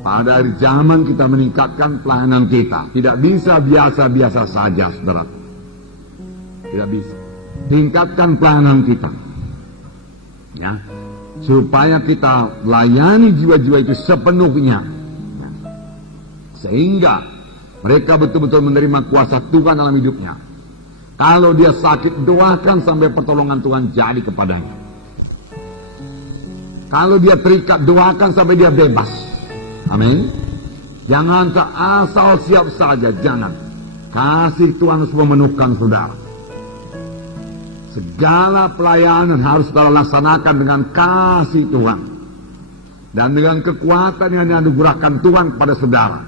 Pada hari zaman kita meningkatkan pelayanan kita. Tidak bisa biasa-biasa saja, saudara. Tidak bisa. Tingkatkan pelayanan kita. Ya, supaya kita layani jiwa-jiwa itu sepenuhnya. Ya. Sehingga mereka betul-betul menerima kuasa Tuhan dalam hidupnya. Kalau dia sakit, doakan sampai pertolongan Tuhan jadi kepadanya. Kalau dia terikat, doakan sampai dia bebas. Amin. Jangan asal siap saja, jangan. Kasih Tuhan harus memenuhkan saudara. Segala pelayanan harus saudara laksanakan dengan kasih Tuhan. Dan dengan kekuatan yang dianugerahkan Tuhan kepada saudara.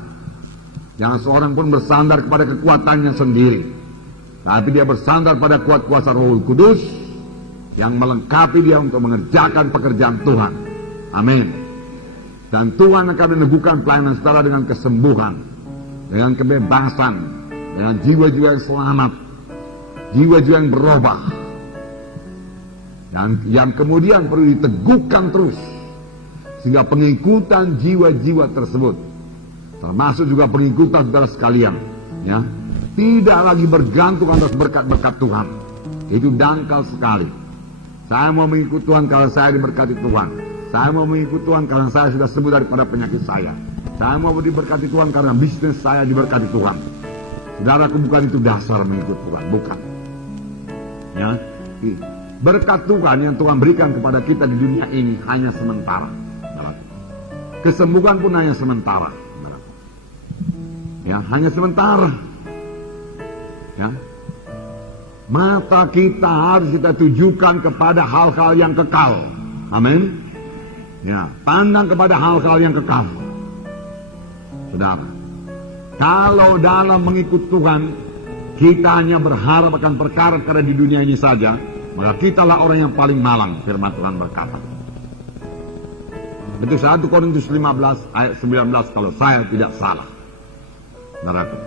Jangan seorang pun bersandar kepada kekuatannya sendiri. Tapi dia bersandar pada kuat kuasa Roh Kudus yang melengkapi dia untuk mengerjakan pekerjaan Tuhan. Amin. Dan Tuhan akan meneguhkan pelayanan saudara dengan kesembuhan, dengan kebebasan, dengan jiwa-jiwa yang selamat, jiwa-jiwa yang berubah. Dan yang kemudian perlu diteguhkan terus, sehingga pengikutan jiwa-jiwa tersebut, termasuk juga pengikutan saudara sekalian, ya, tidak lagi bergantung atas berkat-berkat Tuhan. Itu dangkal sekali. Saya mau mengikuti Tuhan kalau saya diberkati Tuhan. Saya mau mengikuti Tuhan karena saya sudah sembuh daripada penyakit saya. Saya mau diberkati Tuhan karena bisnis saya diberkati Tuhan. Saudaraku, bukan itu dasar mengikuti Tuhan, bukan. Ya, berkat Tuhan yang Tuhan berikan kepada kita di dunia ini hanya sementara. Kesembuhan pun hanya sementara. Ya, hanya sementara. Ya. Mata kita harus kita tujukan kepada hal-hal yang kekal. Amin. Ya, pandang kepada hal-hal yang kekal. Saudara, kalau dalam mengikut Tuhan kita hanya berharap akan perkara-perkara di dunia ini saja, maka kitalah orang yang paling malang. Firman Tuhan berkata. Itu 1 Korintus 15 ayat 19 kalau saya tidak salah. Saudaraku,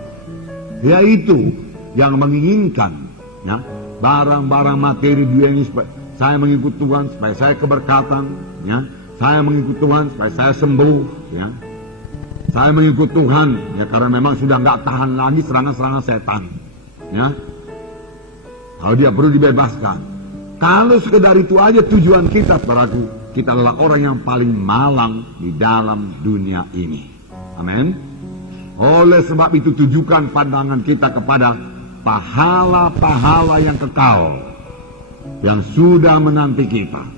yaitu yang menginginkan, ya, barang-barang materi dunia ini supaya saya mengikut Tuhan, supaya saya keberkatan, ya. Saya mengikut Tuhan supaya saya sembuh, ya. Saya mengikut Tuhan, ya, karena memang sudah nggak tahan lagi serangan-serangan setan, ya. Kalau dia perlu dibebaskan. Kalau sekedar itu aja tujuan kita, saudaraku, kita adalah orang yang paling malang di dalam dunia ini. Amin. Oleh sebab itu tujukan pandangan kita kepada pahala-pahala yang kekal yang sudah menanti kita.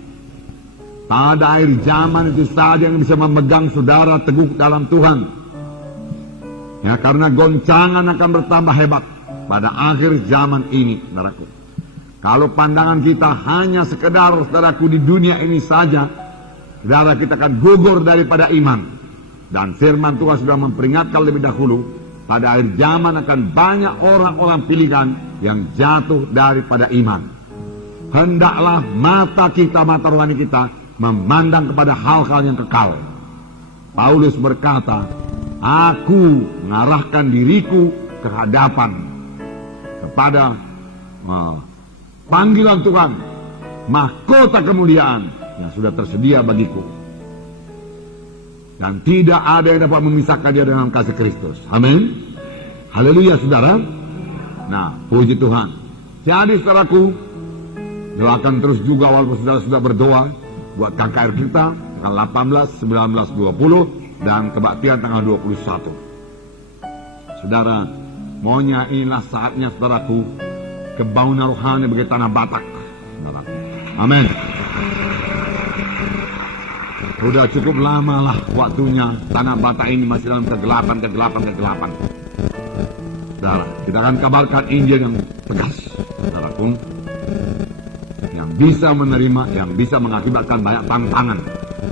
Pada akhir zaman itu saja yang bisa memegang saudara teguh dalam Tuhan. Ya, karena goncangan akan bertambah hebat pada akhir zaman ini, saudaraku. Kalau pandangan kita hanya sekedar, saudaraku, di dunia ini saja, saudara, kita akan gugur daripada iman. Dan firman Tuhan sudah memperingatkan lebih dahulu, pada akhir zaman akan banyak orang-orang pilihan yang jatuh daripada iman. Hendaklah mata kita, mata rohani kita, memandang kepada hal-hal yang kekal. Paulus berkata, aku mengarahkan diriku ke hadapan kepada panggilan Tuhan, mahkota kemuliaan yang sudah tersedia bagiku. Dan tidak ada yang dapat memisahkan dia dengan kasih Kristus. Amin. Haleluya, saudara. Nah, puji Tuhan. Jadi, saudaraku, doakan terus juga walaupun saudara sudah berdoa buat KKR kita tanggal 18, 19, 20 dan kebaktian tanggal 21. Saudara, maunya inilah saatnya, saudaraku, kebangunan rohani bagi tanah Batak. Amin. Sudah cukup lama lah waktunya tanah Batak ini masih dalam kegelapan. Saudara, kita akan kabarkan Injil yang tegas, saudaraku, yang bisa menerima, yang bisa mengakibatkan banyak tantangan,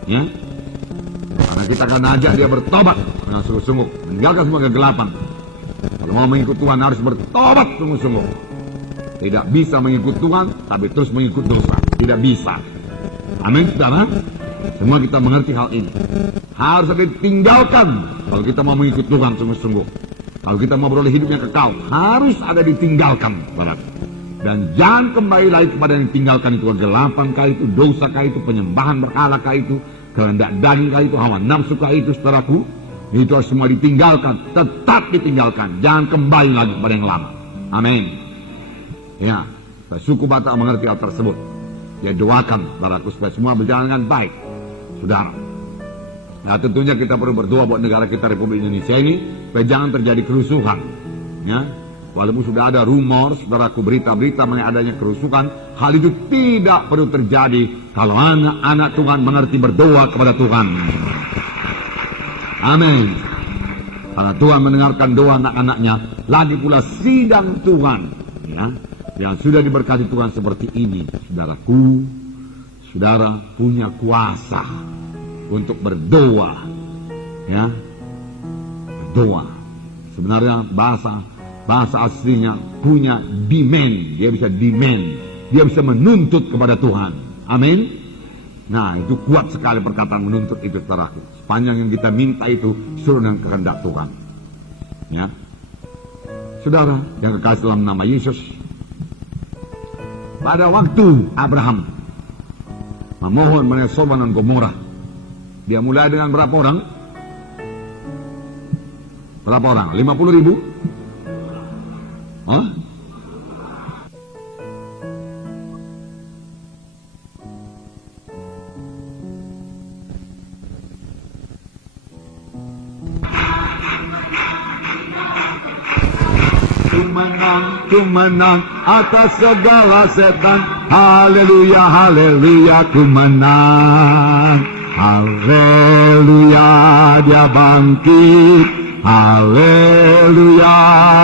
ya. Karena kita akan ajak dia bertobat dengan sungguh-sungguh, meninggalkan semua kegelapan. Kalau mau mengikut Tuhan harus bertobat sungguh-sungguh. Tidak bisa mengikut Tuhan tapi terus mengikut dosa, tidak bisa. Amin, saudara. Semua kita mengerti hal ini. Harus ada ditinggalkan kalau kita mau mengikut Tuhan sungguh-sungguh. Kalau kita mau beroleh hidup yang kekal, harus ada ditinggalkan, saudara. Dan jangan kembali lagi kepada yang ditinggalkan itu, kegelapan kah itu, dosa kah itu, penyembahan berhala kah itu, kehendak daging kah itu, hawa nafsu kah itu, saudaraku. Itu harus semua ditinggalkan, tetap ditinggalkan. Jangan kembali lagi kepada yang lama. Amin. Ya, suku Batak mengerti hal tersebut. Ya, doakan saudaraku supaya semua berjalan dengan baik, saudara. Nah, tentunya kita perlu berdoa buat negara kita Republik Indonesia ini supaya jangan terjadi kerusuhan. Ya, walaupun sudah ada rumor, saudaraku, berita-berita mengenai adanya kerusuhan, hal itu tidak perlu terjadi kalau anak-anak Tuhan mengerti berdoa kepada Tuhan. Amin. Karena Tuhan mendengarkan doa anak-anaknya, lagi pula sidang Tuhan, ya, yang sudah diberkati Tuhan seperti ini, saudaraku, saudara punya kuasa untuk berdoa, ya, berdoa. Sebenarnya bahasa aslinya punya demand, dia bisa demand, dia bisa menuntut kepada Tuhan. Amin. Nah, itu kuat sekali perkataan menuntut itu, saudaraku. Sepanjang yang kita minta itu sesuai dengan kehendak Tuhan. Ya, saudara yang kekasih dalam nama Yesus, pada waktu Abraham memohon mengenai Sodom dan Gomora, dia mulai dengan berapa orang? Berapa orang? 50.000? Hah? Ku menang atas segala setan. Haleluya, haleluya, ku menang. Haleluya, dia bangkit. Haleluya,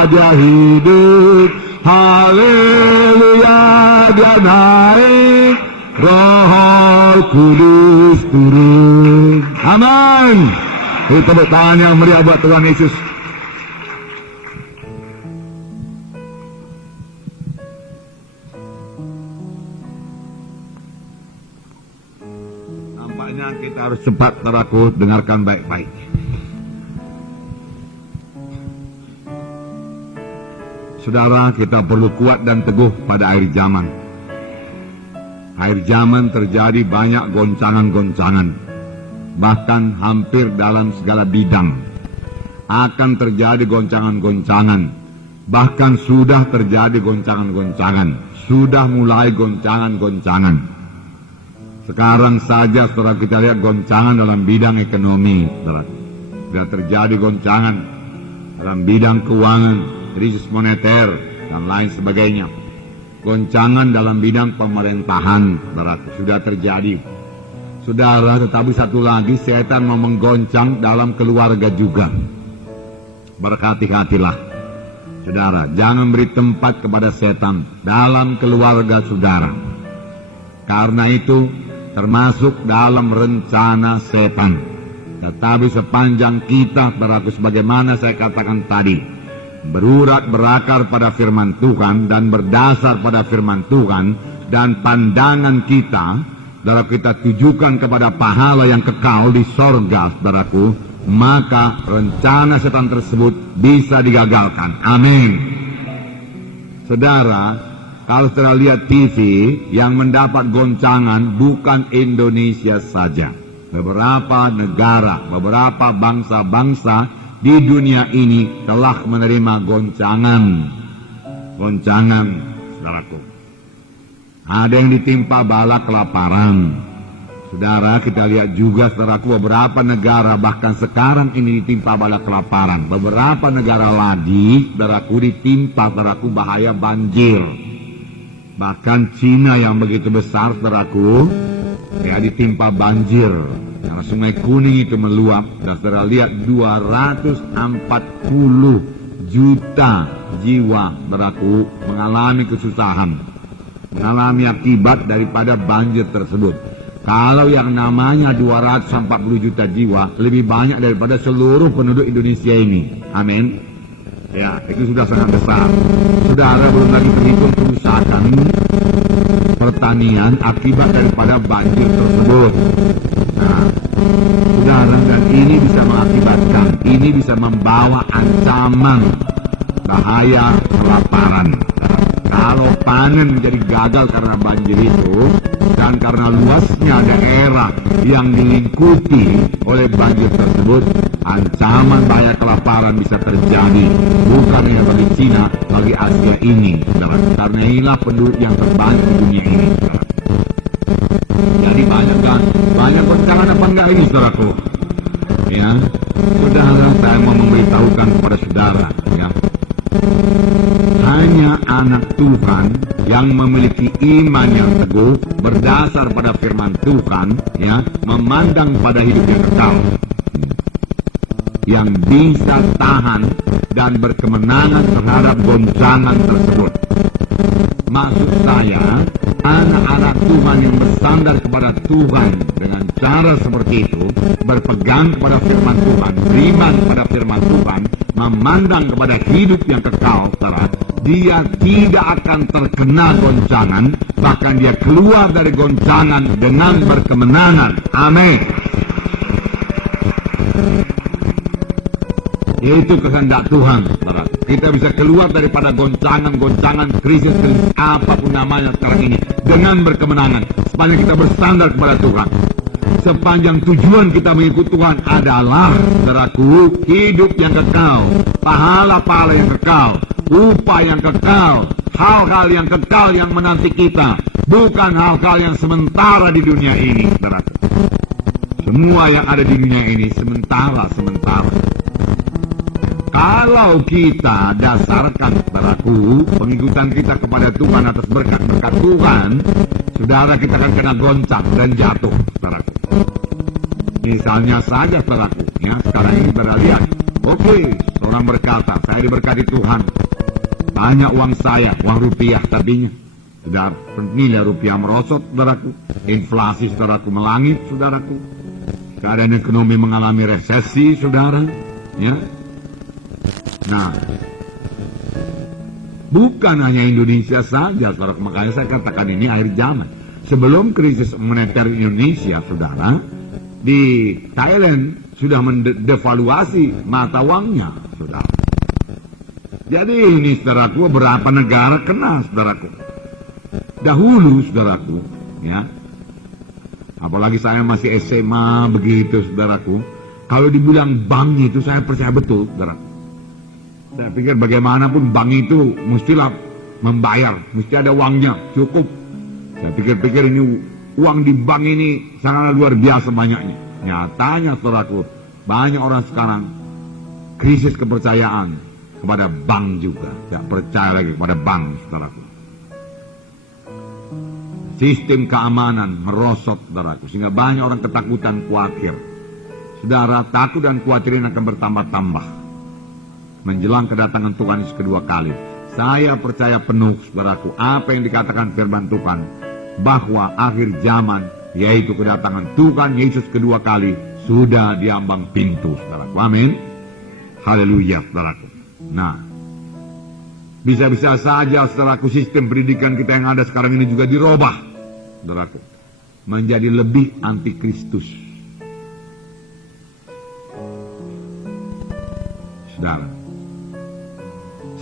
dia hidup. Haleluya, dia naik. Roh Kudus turun. Amin. Itu tepuk tangan yang meriah buat Tuhan Yesus. Kita harus cepat, saudaraku, dengarkan baik-baik. Saudara, kita perlu kuat dan teguh pada akhir zaman. Akhir zaman terjadi banyak goncangan-goncangan. Bahkan hampir dalam segala bidang akan terjadi goncangan-goncangan. Bahkan sudah terjadi goncangan-goncangan. Sudah mulai goncangan-goncangan. Sekarang saja saudara kita lihat goncangan dalam bidang ekonomi, saudara. Sudah terjadi goncangan dalam bidang keuangan, krisis moneter, dan lain sebagainya. Goncangan dalam bidang pemerintahan, saudara, sudah terjadi. Saudara, tetapi satu lagi, setan mau menggoncang dalam keluarga juga. Berhati-hatilah, saudara, jangan beri tempat kepada setan dalam keluarga saudara. Karena itu termasuk dalam rencana setan. Tetapi sepanjang kita berlaku sebagaimana saya katakan tadi, berurat berakar pada firman Tuhan dan berdasar pada firman Tuhan, dan pandangan kita dalam kita tujukan kepada pahala yang kekal di sorga, saudaraku, maka rencana setan tersebut bisa digagalkan. Amin. Saudara, kalau saudara lihat TV, yang mendapat goncangan bukan Indonesia saja. Beberapa negara, beberapa bangsa-bangsa di dunia ini telah menerima goncangan. Goncangan, saudaraku. Ada yang ditimpa bala kelaparan. Saudara, kita lihat juga, saudaraku, beberapa negara bahkan sekarang ini ditimpa bala kelaparan. Beberapa negara lagi, saudaraku, ditimpa, saudaraku, bahaya banjir. Bahkan Cina yang begitu besar, saudaraku, ya, ditimpa banjir. Yang Sungai Kuning itu meluap. Dan saudara lihat 240 juta jiwa, saudaraku, mengalami kesusahan, mengalami akibat daripada banjir tersebut. Kalau yang namanya 240 juta jiwa lebih banyak daripada seluruh penduduk Indonesia ini. Amin. Ya, itu sudah sangat besar. Saudara, belum lagi terhitung kerusakan pertanian akibat daripada banjir tersebut. Nah, saudara, dan ini bisa mengakibatkan, ini bisa membawa ancaman bahaya kelaparan. Kalau panen menjadi gagal karena banjir itu, dan karena luasnya daerah yang dilingkupi oleh banjir tersebut, ancaman bahaya kelaparan bisa terjadi, bukan hanya bagi Cina, bagi Asia ini, saudara. Karena inilah penduduk yang terbanyak di dunia ini, saudara. Jadi banyak goncangan apa enggak ini, saudaraku? Ya, saudara, saya mau memberitahukan kepada saudara, ya. Hanya anak Tuhan yang memiliki iman yang teguh berdasar pada firman Tuhan, ya, memandang pada hidup yang kekal, yang bisa tahan dan berkemenangan terhadap goncangan tersebut. Maksud saya, anak-anak Tuhan yang bersandar kepada Tuhan dengan cara seperti itu, berpegang kepada firman Tuhan, beriman kepada firman Tuhan, memandang kepada hidup yang kekal, dia tidak akan terkena goncangan, bahkan dia keluar dari goncangan dengan berkemenangan. Amin. Itu kehendak Tuhan, saudara. Kita bisa keluar daripada goncangan, krisis apapun namanya sekarang ini dengan berkemenangan, sepanjang kita bersandar kepada Tuhan. Sepanjang tujuan kita mengikut Tuhan adalah, saudaraku, hidup yang kekal, pahala-pahala yang kekal, upah yang kekal, hal-hal yang kekal yang menanti kita, bukan hal-hal yang sementara di dunia ini, saudaraku. Semua yang ada di dunia ini sementara. Kalau kita dasarkan, saudaraku, pengikutan kita kepada Tuhan atas berkat-berkat Tuhan, saudara, kita akan kena goncang dan jatuh, saudaraku. Misalnya saja, saudaraku, ya, sekarang ini berlihat, oke, seorang berkata, saya diberkati Tuhan, banyak uang saya, uang rupiah tadinya, sudah nilai rupiah merosot, saudaraku, inflasi, saudaraku, melangit, saudaraku, keadaan ekonomi mengalami resesi, saudara, ya. Nah, bukan hanya Indonesia saja, saudara. Makanya saya katakan ini akhir zaman. Sebelum krisis moneter Indonesia, saudara, di Thailand sudah mendevaluasi mata uangnya, saudara. Jadi ini, saudaraku, beberapa negara kena, saudaraku. Dahulu, saudaraku, ya. Apalagi saya masih SMA begitu, saudaraku. Kalau dibilang bank itu saya percaya betul, saudara. Saya pikir bagaimanapun bank itu mestilah membayar, mesti ada uangnya, cukup. Saya pikir-pikir ini uang di bank ini sangat luar biasa banyaknya. Nyatanya, saudaraku, banyak orang sekarang krisis kepercayaan kepada bank juga. Tidak percaya lagi kepada bank, saudaraku. Sistem keamanan merosot, saudaraku, sehingga banyak orang ketakutan, khawatir. Saudara, takut dan khawatir ini akan bertambah-tambah menjelang kedatangan Tuhan Yesus kedua kali. Saya percaya penuh, saudaraku, apa yang dikatakan firman Tuhan, bahwa akhir zaman, yaitu kedatangan Tuhan Yesus kedua kali, sudah di ambang pintu, saudaraku. Amin. Haleluya, saudaraku. Nah, bisa-bisa saja, saudaraku, sistem pendidikan kita yang ada sekarang ini juga dirubah, saudaraku, menjadi lebih antikristus. Saudara,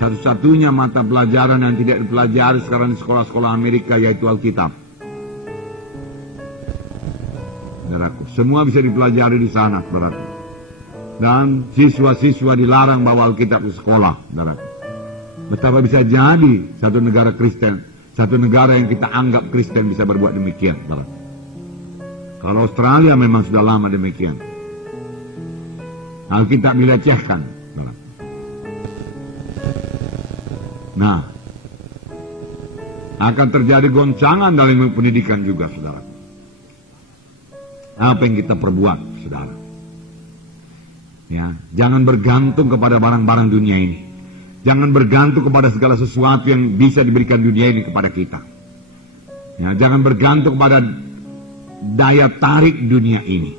satu-satunya mata pelajaran yang tidak dipelajari sekarang di sekolah-sekolah Amerika yaitu Alkitab. Saudaraku, semua bisa dipelajari di sana, saudaraku. Dan siswa-siswa dilarang bawa Alkitab ke sekolah, saudaraku. Betapa bisa jadi satu negara Kristen, satu negara yang kita anggap Kristen bisa berbuat demikian, saudaraku. Kalau Australia memang sudah lama demikian. Alkitab dilecehkan, saudaraku. Nah, akan terjadi goncangan dalam ilmu pendidikan juga, saudara. Apa yang kita perbuat, saudara? Ya, jangan bergantung kepada barang-barang dunia ini. Jangan bergantung kepada segala sesuatu yang bisa diberikan dunia ini kepada kita. Ya, jangan bergantung pada daya tarik dunia ini.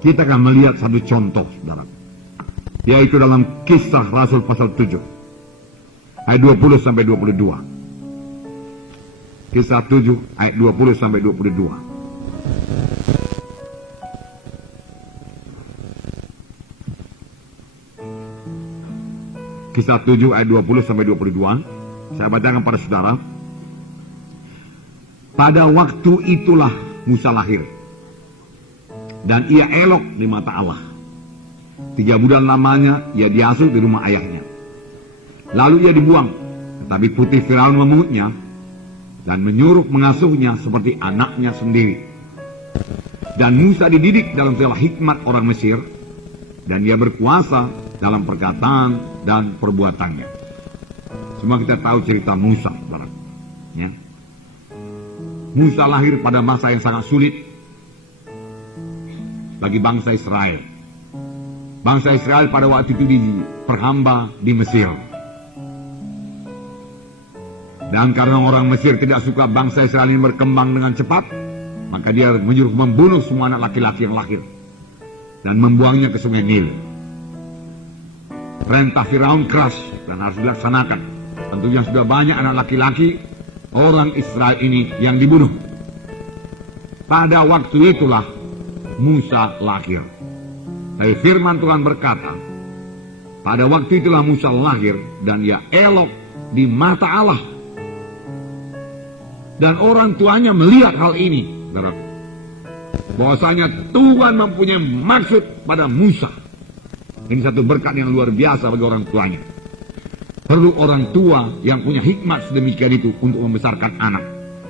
Kita akan melihat satu contoh, saudara, yaitu dalam Kisah Rasul pasal 7. Ayat 20 sampai 22. Kisah 7 ayat 20 sampai 22. Kisah 7 ayat 20 sampai 22. Saya bacakan pada saudara. Pada waktu itulah Musa lahir, dan ia elok di mata Allah. 3 bulan lamanya ia diasuh di rumah ayahnya. Lalu ia dibuang, tetapi putri Firaun memungutnya dan menyuruh mengasuhnya seperti anaknya sendiri. Dan Musa dididik dalam segala hikmat orang Mesir, dan dia berkuasa dalam perkataan dan perbuatannya. Semua kita tahu cerita Musa, ya. Musa lahir pada masa yang sangat sulit bagi bangsa Israel. Bangsa Israel pada waktu itu diperhamba di Mesir. Dan karena orang Mesir tidak suka bangsa Israel ini berkembang dengan cepat, maka dia menyuruh membunuh semua anak laki-laki yang lahir dan membuangnya ke sungai Nil. Perintah Firaun keras dan harus dilaksanakan. Tentunya sudah banyak anak laki-laki orang Israel ini yang dibunuh. Pada waktu itulah Musa lahir. Tapi firman Tuhan berkata, pada waktu itulah Musa lahir dan ia elok di mata Allah. Dan orang tuanya melihat hal ini, bahwasanya Tuhan mempunyai maksud pada Musa. Ini satu berkat yang luar biasa bagi orang tuanya. Perlu orang tua yang punya hikmat sedemikian itu untuk membesarkan anak.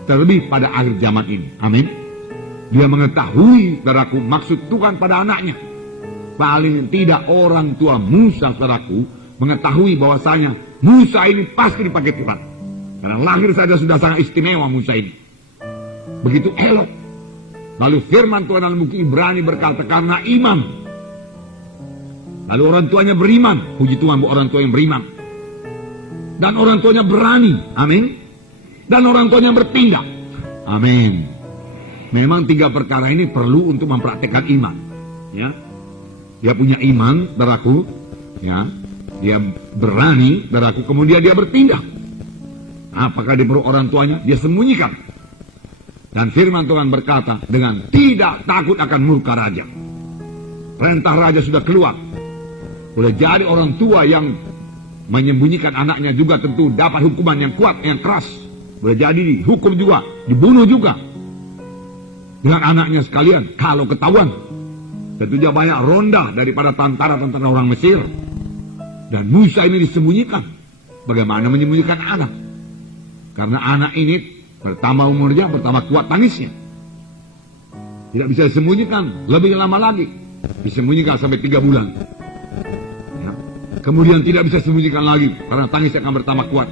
Terlebih pada akhir zaman ini. Amin. Dia mengetahui, saudaraku, maksud Tuhan pada anaknya. Paling tidak orang tua Musa, saudaraku, mengetahui bahwasanya Musa ini pasti dipakai Tuhan. Karena lahir saja sudah sangat istimewa Musa ini. Begitu elok. Lalu firman Tuhan dalam buku Ibrani berkata, karena iman. Lalu orang tuanya beriman. Puji Tuhan buat orang tua yang beriman. Dan orang tuanya berani, amin. Dan orang tuanya bertindak, amin. Memang 3 perkara ini perlu untuk mempraktekkan iman, ya. Dia punya iman, saudaraku, ya. Dia berani, saudaraku, kemudian dia bertindak. Apakah dia perlu orang tuanya? Dia sembunyikan. Dan firman Tuhan berkata, dengan tidak takut akan murka raja. Perintah raja sudah keluar. Boleh jadi orang tua yang menyembunyikan anaknya juga tentu dapat hukuman yang kuat, yang keras. Boleh jadi dihukum juga, dibunuh juga. Dengan anaknya sekalian, kalau ketahuan. Tentunya banyak ronda daripada tentara-tentara orang Mesir. Dan Musa ini disembunyikan. Bagaimana menyembunyikan anak? Karena anak ini bertambah umurnya, bertambah kuat tangisnya. Tidak bisa disembunyikan lebih lama lagi. Disembunyikan sampai 3 bulan. Kemudian tidak bisa sembunyikan lagi karena tangis akan bertambah kuat.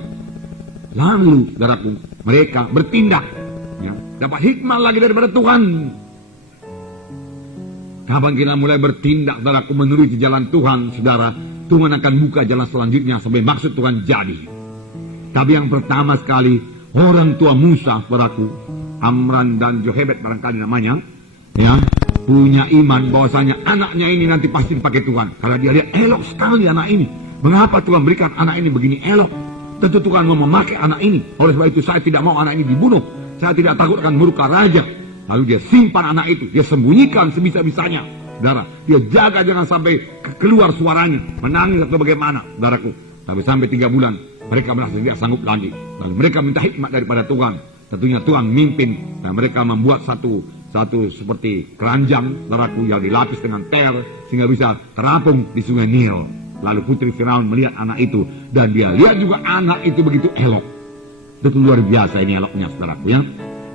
Lalu, saudaraku, mereka bertindak, ya, dapat hikmah lagi daripada Tuhan. Kapan kita mulai bertindak, saudaraku, menuruti jalan Tuhan, saudara, Tuhan akan buka jalan selanjutnya sampai maksud Tuhan jadi. Tapi yang pertama sekali, orang tua Musa, saudaraku, Amran dan Jochebed barangkali namanya, ya, punya iman bahwasanya anaknya ini nanti pasti dipakai Tuhan. Karena dia lihat elok sekali anak ini. Mengapa Tuhan berikan anak ini begini elok? Tentu Tuhan mau memakai anak ini. Oleh sebab itu saya tidak mau anak ini dibunuh. Saya tidak takut akan murka raja. Lalu dia simpan anak itu. Dia sembunyikan sebisa-bisanya. Saudara, dia jaga jangan sampai keluar suaranya. Menangis atau bagaimana, saudaraku. Tapi sampai 3 bulan mereka merasa tidak sanggup lagi. Dan mereka minta hikmat daripada Tuhan. Tentunya Tuhan mimpin. Dan mereka membuat satu seperti keranjang, saudaraku, yang dilapis dengan tel sehingga bisa terapung di sungai Nil. Lalu putri Firaun melihat anak itu dan dia lihat juga anak itu begitu elok. Itu luar biasa ini eloknya, saudaraku, ya.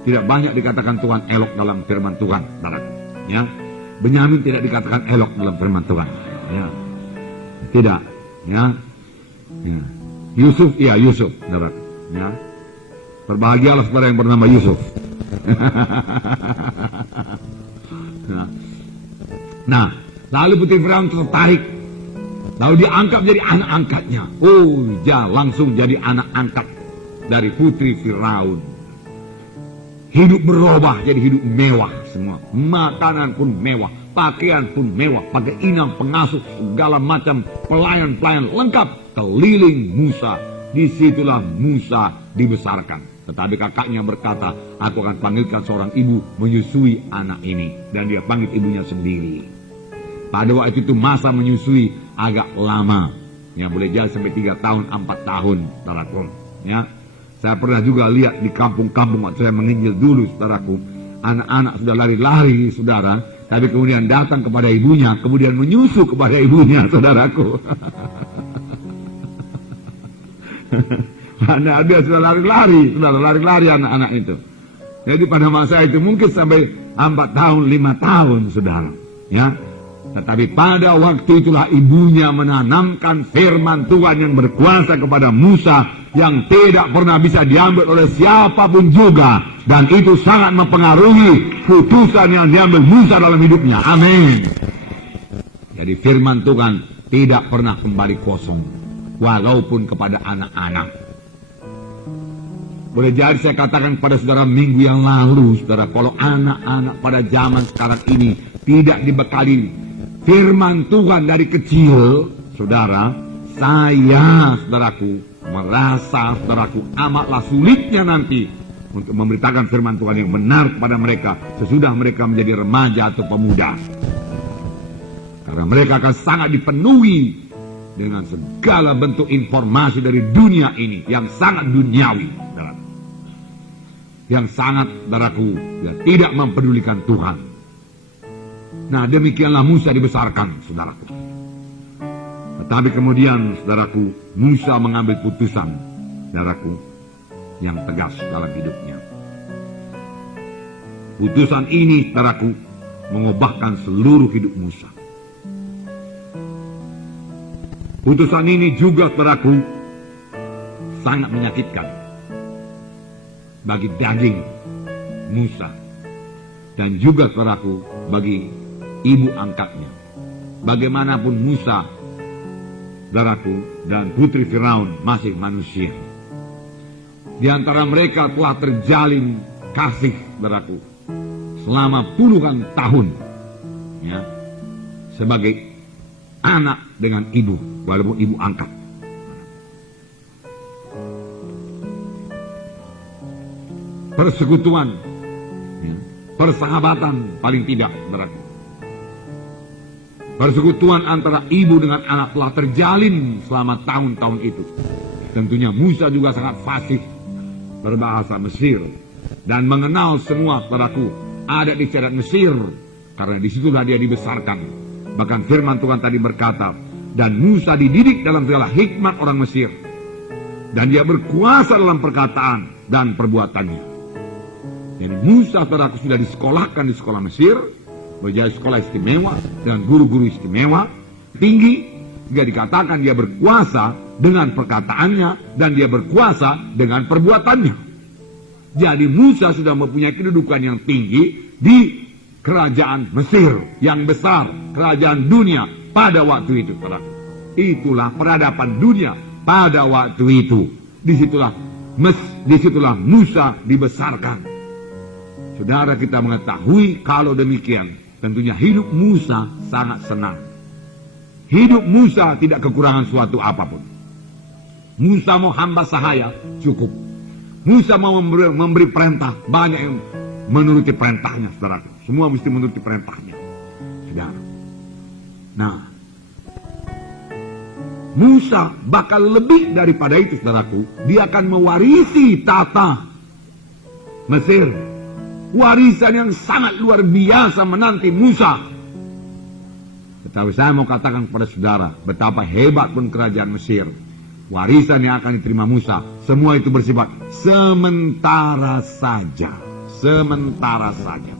Tidak banyak dikatakan Tuhan elok dalam firman Tuhan, saudaraku, ya. Benyamin tidak dikatakan elok dalam firman Tuhan, ya. Tidak, ya. Yusuf, iya Yusuf, saudaraku, ya. Berbahagialah saudara yang bernama Yusuf. Nah, lalu putri Firaun tertarik. Lalu diangkat jadi anak angkatnya. Oh, dia langsung jadi anak angkat dari putri Firaun. Hidup berubah jadi hidup mewah semua. Makanan pun mewah, pakaian pun mewah, pakai inang, pengasuh, segala macam pelayan-pelayan lengkap keliling Musa. Disitulah Musa dibesarkan. Tetapi kakaknya berkata, aku akan panggilkan seorang ibu menyusui anak ini. Dan dia panggil ibunya sendiri. Pada waktu itu masa menyusui agak lama. Ya boleh jadi sampai 3 tahun, 4 tahun. Ya, saya pernah juga lihat di kampung-kampung waktu saya menginjil dulu, saudaraku, anak-anak sudah lari-lari, saudara, tapi kemudian datang kepada ibunya, kemudian menyusu kepada ibunya, saudaraku. Anak dia sudah lari-lari, anak-anak itu. Jadi pada masa itu mungkin sampai 4 tahun, 5 tahun, saudara. Ya, tetapi pada waktu itulah ibunya menanamkan firman Tuhan yang berkuasa kepada Musa, yang tidak pernah bisa diambil oleh siapapun juga, dan itu sangat mempengaruhi putusan yang diambil Musa dalam hidupnya. Amin. Jadi firman Tuhan tidak pernah kembali kosong, walaupun kepada anak-anak. Boleh jadi saya katakan pada saudara minggu yang lalu, saudara, kalau anak-anak pada zaman sekarang ini tidak dibekali firman Tuhan dari kecil, saudara, saya, saudaraku, merasa, saudaraku, amatlah sulitnya nanti untuk memberitakan firman Tuhan yang benar kepada mereka sesudah mereka menjadi remaja atau pemuda. Karena mereka akan sangat dipenuhi dengan segala bentuk informasi dari dunia ini yang sangat duniawi, saudara. Yang sangat, saudaraku, ya, tidak mempedulikan Tuhan. Nah, demikianlah Musa dibesarkan, saudaraku. Tetapi kemudian, saudaraku, Musa mengambil putusan, saudaraku, yang tegas dalam hidupnya. Putusan ini, saudaraku, mengubahkan seluruh hidup Musa. Putusan ini juga, saudaraku, sangat menyakitkan bagi daging Musa dan juga, saudaraku, bagi ibu angkatnya. Bagaimanapun Musa, saudaraku, dan putri Firaun masih manusia. Di antara mereka telah terjalin kasih, saudaraku, selama puluhan tahun, ya, sebagai anak dengan ibu, walaupun ibu angkat. Persekutuan, ya, persahabatan paling tidak, saudaraku. Persekutuan antara ibu dengan anak telah terjalin selama tahun-tahun itu. Tentunya Musa juga sangat fasih berbahasa Mesir dan mengenal semua, saudaraku, adat istiadat Mesir, karena disitulah dia dibesarkan. Bahkan firman Tuhan tadi berkata, dan Musa dididik dalam segala hikmat orang Mesir, dan dia berkuasa dalam perkataan dan perbuatannya. Jadi Musa, saudaraku, sudah disekolahkan di sekolah Mesir, menjadi sekolah istimewa dengan guru-guru istimewa tinggi, juga dikatakan dia berkuasa dengan perkataannya dan dia berkuasa dengan perbuatannya. Jadi Musa sudah mempunyai kedudukan yang tinggi di kerajaan Mesir yang besar, kerajaan dunia pada waktu itu, saudara. Itulah peradaban dunia pada waktu itu. Disitulah Musa dibesarkan. Saudara, kita mengetahui kalau demikian, tentunya hidup Musa sangat senang. Hidup Musa tidak kekurangan suatu apapun. Musa mau hamba sahaya, cukup. Musa mau memberi perintah, banyak yang menuruti perintahnya, saudara. Semua mesti menuruti perintahnya, saudara. Nah, Musa bakal lebih daripada itu, saudaraku. Dia akan mewarisi tata Mesir. Warisan yang sangat luar biasa menanti Musa. Tetapi saya mau katakan kepada saudara, betapa hebat pun kerajaan Mesir, warisan yang akan diterima Musa, semua itu bersifat sementara saja. Sementara saja.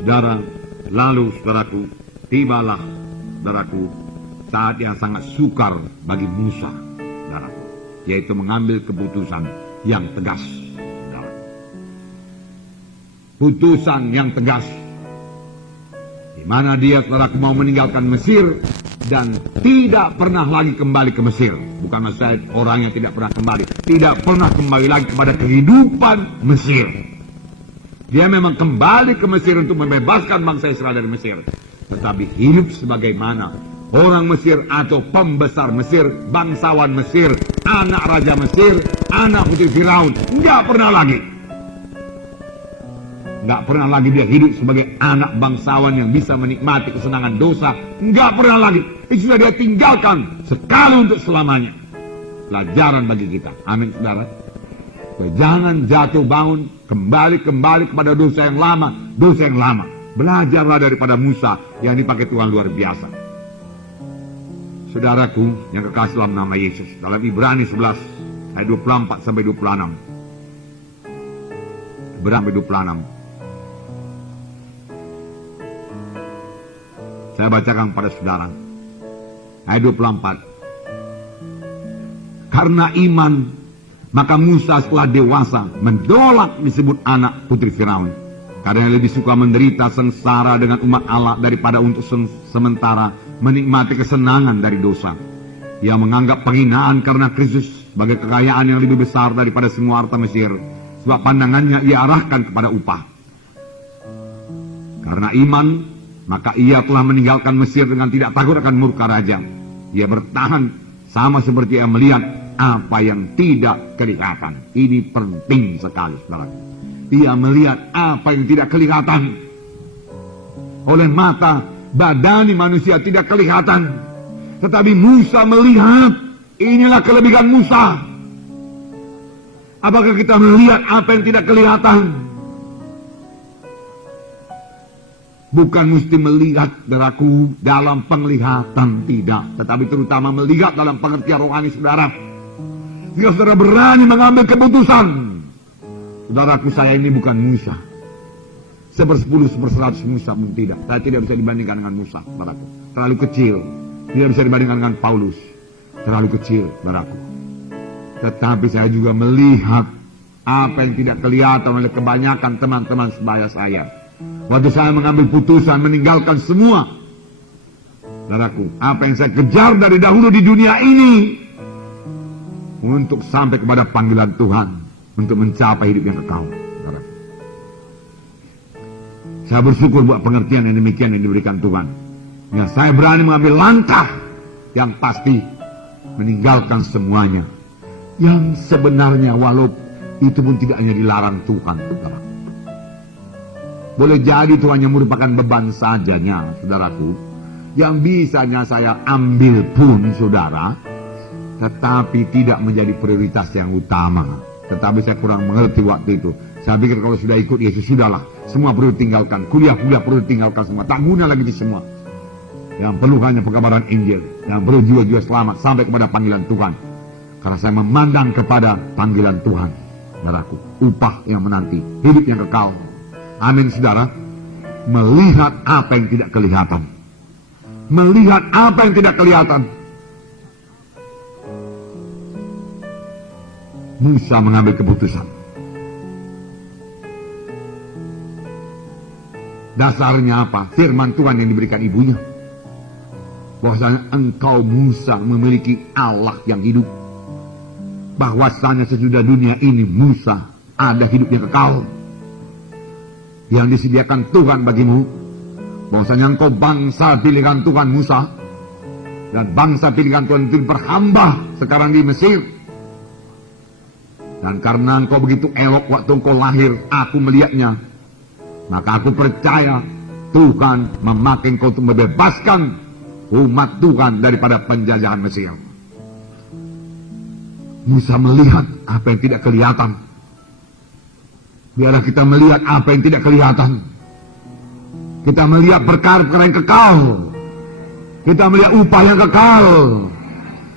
Saudara, lalu saudaraku, tibalah, saudaraku, saat yang sangat sukar bagi Musa, saudaraku, yaitu mengambil keputusan yang tegas. Putusan yang tegas, di mana dia, saudaraku, mau meninggalkan Mesir dan tidak pernah lagi kembali ke Mesir. Bukan masalah orang yang tidak pernah kembali, tidak pernah kembali lagi kepada kehidupan Mesir. Dia memang kembali ke Mesir untuk membebaskan bangsa Israel dari Mesir, tetapi hidup sebagaimana orang Mesir atau pembesar Mesir, bangsawan Mesir, anak raja Mesir, anak putri Firaun, nggak pernah lagi. Nggak pernah lagi dia hidup sebagai anak bangsawan yang bisa menikmati kesenangan dosa. Nggak pernah lagi. Itu sudah dia tinggalkan sekali untuk selamanya. pelajaran bagi kita. Amin, saudara. Jangan jatuh bangun, kembali kepada dosa yang lama. Belajarlah daripada Musa yang dipakai Tuhan luar biasa. Saudaraku yang kekasih dalam nama Yesus, dalam Ibrani 11 ayat 24 sampai 26. Ibrani 26. Saya bacakan pada saudara. Ayat 24. Karena iman, maka Musa setelah dewasa menolak disebut anak putri Firaun. Karena lebih suka menderita sengsara dengan umat Allah daripada untuk sementara menikmati kesenangan dari dosa. Ia menganggap penghinaan karena Kristus sebagai kekayaan yang lebih besar daripada semua harta Mesir. Sebab pandangannya ia arahkan kepada upah. Karena iman, maka ia telah meninggalkan Mesir dengan tidak takut akan murka raja. Ia bertahan sama seperti ia melihat apa yang tidak kelihatan. Ini penting sekali, saudara. Ia melihat apa yang tidak kelihatan. Oleh mata badani manusia tidak kelihatan. Tetapi Musa melihat. Inilah kelebihan Musa. Apakah kita melihat apa yang tidak kelihatan? Bukan mesti melihat, saudaraku, dalam penglihatan, tidak. Tetapi terutama melihat dalam pengertian rohani, saudara. Jika saudara berani mengambil keputusan. Saudaraku, saya ini bukan Musa. 1/10, 1/100 Musa pun tidak. Saya tidak bisa dibandingkan dengan Musa, saudaraku. Terlalu kecil. Tidak bisa dibandingkan dengan Paulus. Terlalu kecil, saudaraku. Tetapi saya juga melihat apa yang tidak kelihatan oleh kebanyakan teman-teman sebaya saya. Waktu saya mengambil putusan meninggalkan semua, saudaraku, apa yang saya kejar dari dahulu di dunia ini, untuk sampai kepada panggilan Tuhan, untuk mencapai hidup yang kekal. Saya bersyukur buat pengertian yang demikian yang diberikan Tuhan. Ya, saya berani mengambil langkah yang pasti, meninggalkan semuanya. Yang sebenarnya walau itu pun tidak hanya dilarang Tuhan, saudara. Boleh jadi itu hanya merupakan beban sajanya, saudaraku. Yang bisanya saya ambil pun, saudara, tetapi tidak menjadi prioritas yang utama. Tetapi saya kurang mengerti waktu itu. Saya pikir kalau sudah ikut Yesus, sudahlah. Semua perlu tinggalkan. Kuliah perlu tinggalkan semua. Tak guna lagi di semua. Yang perlu hanya pekabaran Injil. Yang perlu jiwa-jiwa selamat sampai kepada panggilan Tuhan. Karena saya memandang kepada panggilan Tuhan, saudaraku. Upah yang menanti. Hidup yang kekal. Amin, saudara. Melihat apa yang tidak kelihatan. Melihat apa yang tidak kelihatan. Musa mengambil keputusan. Dasarnya apa? Firman Tuhan yang diberikan ibunya. Bahwasanya engkau Musa memiliki Allah yang hidup. Bahwasanya sesudah dunia ini Musa ada hidup yang kekal. Yang disediakan Tuhan bagimu. Bahwasanya engkau bangsa pilihan Tuhan Musa. Dan bangsa pilihan Tuhan itu berhamba sekarang di Mesir. Dan karena engkau begitu elok waktu engkau lahir, aku melihatnya. Maka aku percaya Tuhan memakai engkau untuk membebaskan umat Tuhan daripada penjajahan Mesir. Musa melihat apa yang tidak kelihatan. Biarlah kita melihat apa yang tidak kelihatan. Kita melihat perkara-perkara yang kekal. Kita melihat upah yang kekal.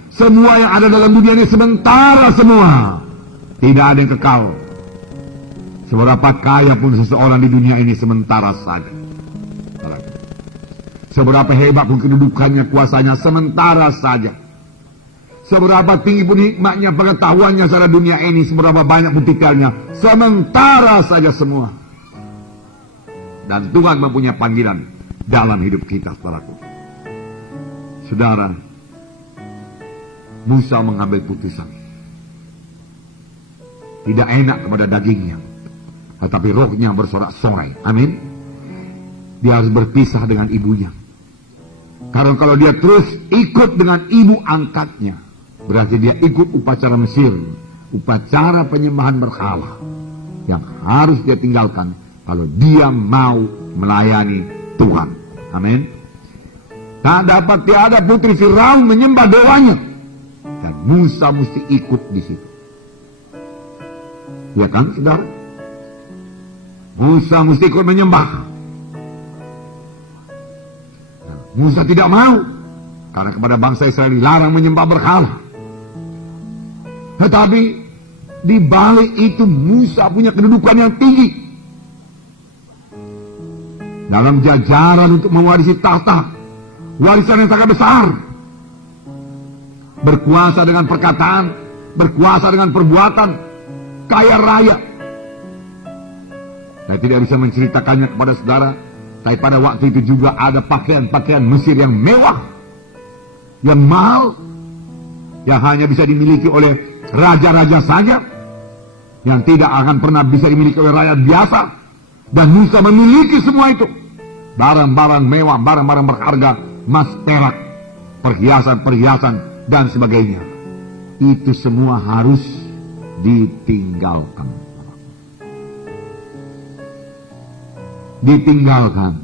Semua yang ada dalam dunia ini sementara semua. Tidak ada yang kekal. Seberapa kaya pun seseorang di dunia ini sementara saja. Seberapa hebat pun kedudukannya, kuasanya sementara saja. Seberapa tinggi pun hikmatnya, pengetahuannya secara dunia ini, seberapa banyak pun titelnya, sementara saja semua. Dan Tuhan mempunyai panggilan dalam hidup kita, saudaraku. Saudara, Musa mengambil putusan. Tidak enak kepada dagingnya, tetapi rohnya bersorak-sorai. Amin. Dia harus berpisah dengan ibunya. Karena kalau dia terus ikut dengan ibu angkatnya, berarti dia ikut upacara Mesir, upacara penyembahan berhala, yang harus dia tinggalkan kalau dia mau melayani Tuhan. Amin. Tak dapat tiada putri Firaun menyembah dewanya. Dan Musa mesti ikut di situ. Ya kan, saudara? Musa mesti ikut menyembah. Nah, Musa tidak mau, karena kepada bangsa Israel dilarang menyembah berhala. Tetapi di balik itu Musa punya kedudukan yang tinggi dalam jajaran untuk mewarisi tahta, warisan yang sangat besar. Berkuasa dengan perkataan, berkuasa dengan perbuatan, kaya raya. Saya tidak bisa menceritakannya kepada saudara, tapi pada waktu itu juga ada pakaian-pakaian Mesir yang mewah, yang mahal, yang hanya bisa dimiliki oleh raja-raja saja, yang tidak akan pernah bisa dimiliki oleh rakyat biasa. Dan Musa memiliki semua itu, barang-barang mewah, barang-barang berharga, emas, perak, perhiasan-perhiasan, dan sebagainya. Itu semua harus ditinggalkan. Ditinggalkan.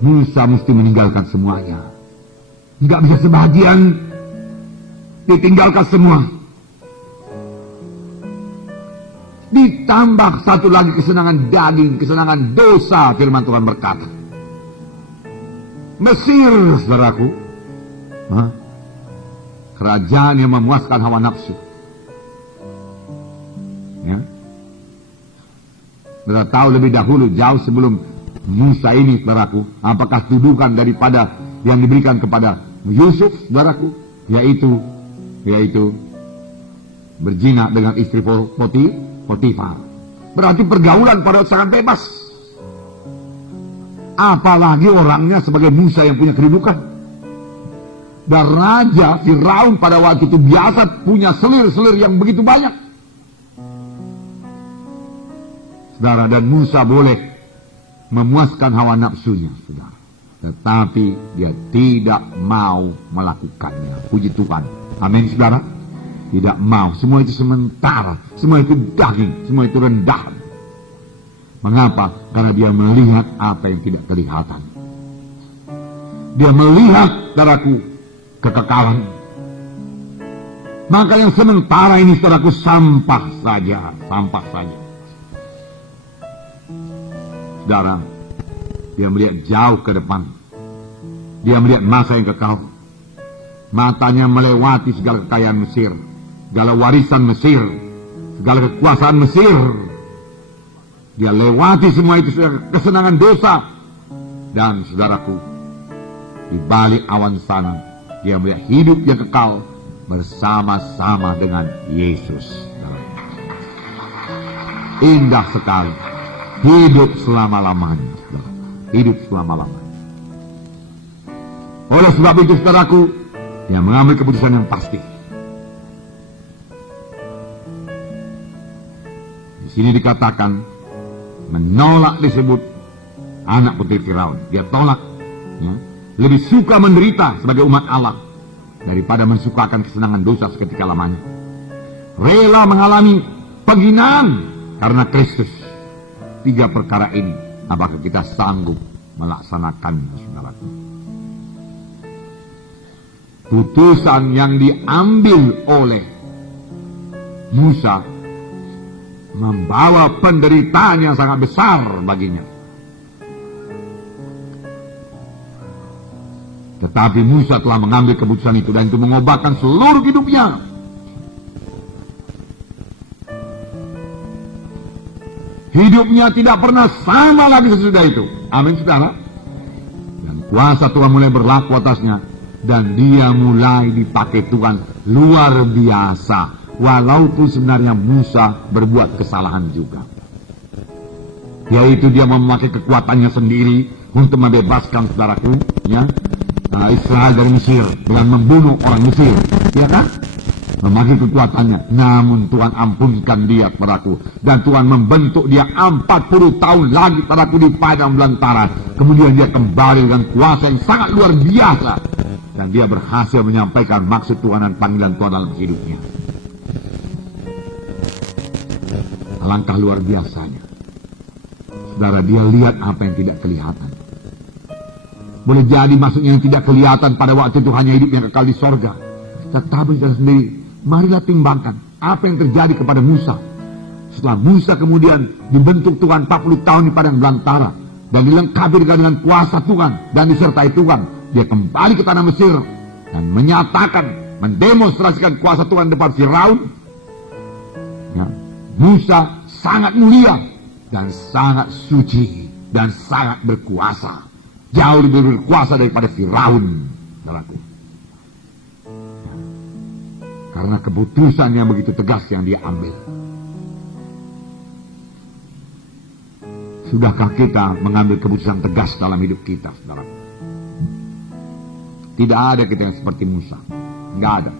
Musa mesti meninggalkan semuanya. Enggak bisa sebagian. Ditinggalkan semua. Ditambah satu lagi kesenangan daging, kesenangan dosa, firman Tuhan berkata. Mesir, saudaraku, kerajaan yang memuaskan hawa nafsu. Ya. Saudara tahu lebih dahulu, jauh sebelum Musa ini, saudaraku, apakah tuduhan daripada yang diberikan kepada Yusuf, saudaraku, yaitu berzina dengan istri Potifar. Berarti pergaulan pada sangat bebas. Apalagi orangnya sebagai Musa yang punya kedudukan. Dan Raja Firaun pada waktu itu biasa punya selir-selir yang begitu banyak. Saudara, dan Musa boleh memuaskan hawa nafsunya, saudara. Tetapi dia tidak mau melakukannya. Puji Tuhan. Amin, saudara. Tidak mau. Semua itu sementara. Semua itu daging. Semua itu rendahan. Mengapa? Karena dia melihat apa yang tidak kelihatan. Dia melihat, saudaraku, kekekalan. Maka yang sementara ini, saudaraku, sampah saja. Sampah saja. Saudara, dia melihat jauh ke depan. Dia melihat masa yang kekal. Matanya melewati segala kekayaan Mesir, segala warisan Mesir, segala kekuasaan Mesir. Dia lewati semua itu, kesenangan dosa. Dan saudaraku, di balik awan sana, dia melihat hidup yang kekal bersama-sama dengan Yesus. Indah sekali. Hidup selama-lamanya. Hidup selama-lamanya. Oleh sebab itu, saudaraku, dia mengambil keputusan yang pasti. Di sini dikatakan menolak disebut anak putri Firaun. Dia tolak. Ya. Lebih suka menderita sebagai umat Allah daripada mensukakan kesenangan dosa seketika lamanya. Rela mengalami penghinaan karena Kristus. 3 perkara ini, apakah kita sanggup melaksanakannya, saudaraku? Putusan yang diambil oleh Musa membawa penderitaan yang sangat besar baginya. Tetapi Musa telah mengambil keputusan itu, dan itu mengobatkan seluruh hidupnya. Hidupnya tidak pernah sama lagi sesudah itu. Amin, saudara. Dan kuasa Tuhan mulai berlaku atasnya. Dan dia mulai dipakai Tuhan luar biasa. Walaupun sebenarnya Musa berbuat kesalahan juga. Yaitu dia memakai kekuatannya sendiri untuk membebaskan, saudaraku, ya, Israel dari Mesir dengan membunuh orang Mesir. Ya kan? Memakai kekuatannya. Namun Tuhan ampunkan dia, saudaraku. Dan Tuhan membentuk dia 40 tahun lagi, saudaraku, di padang belantara. Kemudian dia kembali dengan kuasa yang sangat luar biasa. Dan dia berhasil menyampaikan maksud Tuhan dan panggilan Tuhan dalam hidupnya. Alangkah luar biasanya. Saudara, dia lihat apa yang tidak kelihatan. Boleh jadi maksudnya yang tidak kelihatan pada waktu itu hanya hidup yang kekal di sorga. Tetapi kita sendiri, marilah timbangkan apa yang terjadi kepada Musa. Setelah Musa kemudian dibentuk Tuhan 40 tahun di padang belantara dan dilengkapi dengan kuasa Tuhan dan disertai Tuhan, dia kembali ke tanah Mesir dan menyatakan, mendemonstrasikan kuasa Tuhan depan Firaun. Ya, Musa sangat mulia dan sangat suci dan sangat berkuasa. Jauh lebih berkuasa daripada Firaun, saudaraku. Karena keputusan yang begitu tegas yang dia ambil. Sudahkah kita mengambil keputusan tegas dalam hidup kita, saudaraku? Tidak ada kita yang seperti Musa. Enggak ada.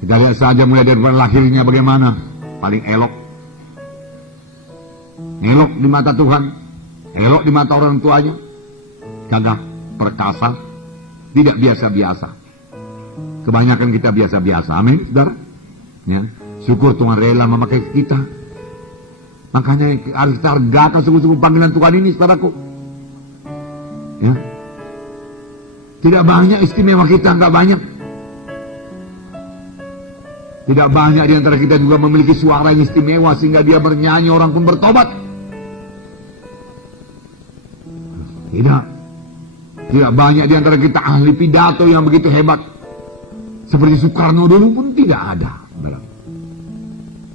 Kita lihat saja mulai dari lahirnya bagaimana. Paling elok. Elok di mata Tuhan, elok di mata orang tuanya, gagah, perkasa, tidak biasa-biasa. Kebanyakan kita biasa-biasa, amin, saudara. Ya, syukur Tuhan rela memakai kita. Makanya harus kita hargakan sungguh-sungguh panggilan Tuhan ini, saudaraku. Ya, tidak banyak istimewa kita, enggak banyak. Tidak banyak di antara kita juga memiliki suara yang istimewa sehingga dia bernyanyi orang pun bertobat. Tidak banyak di antara kita ahli pidato yang begitu hebat. Seperti Soekarno dulu pun tidak ada.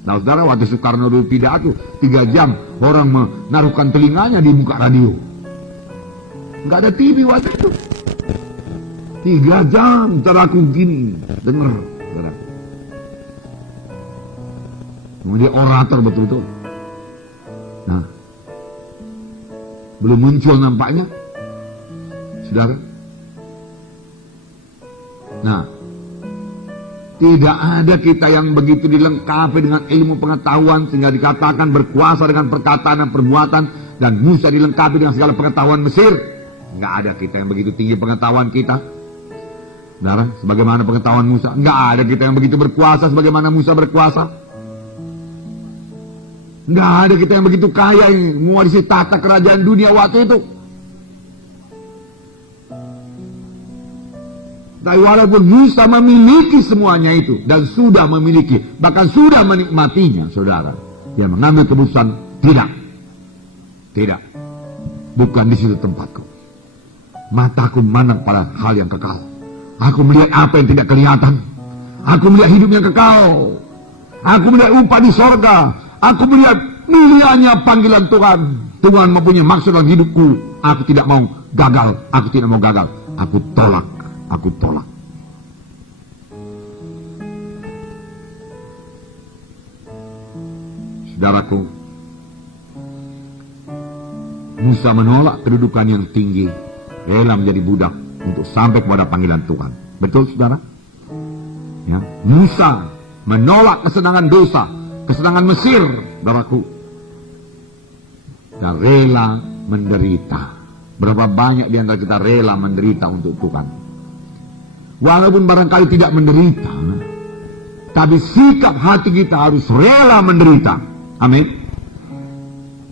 Nah, saudara, waktu Soekarno dulu pidato 3 jam orang menaruhkan telinganya di muka radio. Nggak ada TV waktu itu. 3 jam saudaraku gini dengar, saudaraku. Dia orator betul-betul. Nah, belum muncul nampaknya, saudara. Nah, tidak ada kita yang begitu dilengkapi dengan ilmu pengetahuan sehingga dikatakan berkuasa dengan perkataan dan perbuatan, dan Musa dilengkapi dengan segala pengetahuan Mesir. Nggak ada kita yang begitu tinggi pengetahuan kita, saudara, sebagaimana pengetahuan Musa. Nggak ada kita yang begitu berkuasa sebagaimana Musa berkuasa. Nggak ada kita yang begitu kaya ini, mewarisi tata kerajaan dunia waktu itu. Tapi walaupun Musa memiliki semuanya itu dan sudah memiliki, bahkan sudah menikmatinya, saudara, dia mengambil keputusan tidak, bukan di situ tempatku. Mataku memandang pada hal yang kekal. Aku melihat apa yang tidak kelihatan. Aku melihat hidup yang kekal. Aku melihat upah di sorga. Aku melihat mulianya panggilan Tuhan. Tuhan mempunyai maksud dalam hidupku. Aku tidak mau gagal. Aku tidak mau gagal. Aku tolak. Aku tolak. Saudaraku, Musa menolak kedudukan yang tinggi, rela menjadi budak untuk sampai kepada panggilan Tuhan. Betul, saudara? Ya. Musa menolak kesenangan dosa, kesenangan Mesir, saudaraku, dan rela menderita. Berapa banyak di antara kita rela menderita untuk Tuhan? Walaupun barangkali tidak menderita, tapi sikap hati kita harus rela menderita. Amin.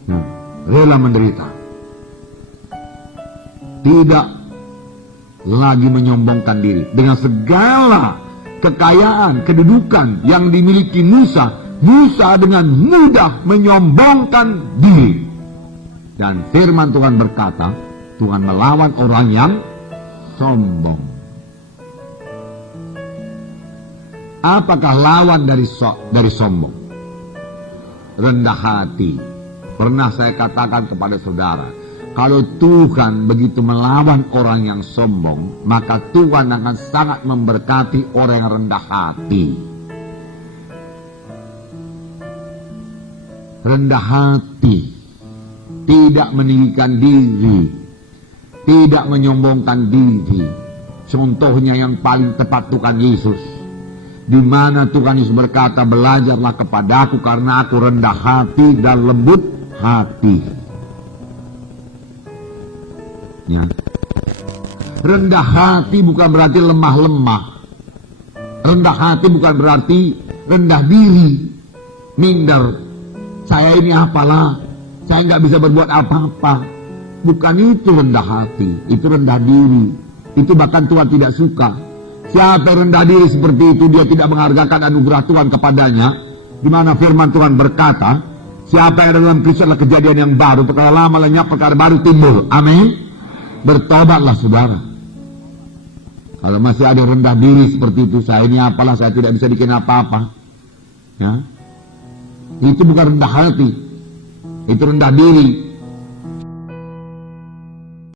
Nah, rela menderita. Tidak lagi menyombongkan diri. Dengan segala kekayaan, kedudukan yang dimiliki Musa, Musa dengan mudah menyombongkan diri. Dan firman Tuhan berkata, Tuhan melawan orang yang sombong. Apakah lawan dari sombong? Rendah hati. Pernah saya katakan kepada saudara, kalau Tuhan begitu melawan orang yang sombong, maka Tuhan akan sangat memberkati orang yang rendah hati. Rendah hati, tidak meninggikan diri, tidak menyombongkan diri. Contohnya yang paling tepat Tuhan Yesus, di mana Tuhan Yesus berkata, belajarlah kepadaku karena aku rendah hati dan lembut hati. Ya. Rendah hati bukan berarti lemah-lemah. Rendah hati bukan berarti rendah diri, minder. Saya ini apalah, saya nggak bisa berbuat apa-apa. Bukan itu rendah hati, itu rendah diri. Itu bahkan Tuhan tidak suka. Siapa yang rendah diri seperti itu, dia tidak menghargakan anugerah Tuhan kepadanya. Di mana firman Tuhan berkata, siapa yang ada dalam Kristus adalah kejadian yang baru, perkara lama lenyap, perkara baru timbul. Amin. Bertobatlah saudara. Kalau masih ada rendah diri seperti itu, saya ini apalah, saya tidak bisa bikin apa-apa. Ya. Itu bukan rendah hati, itu rendah diri.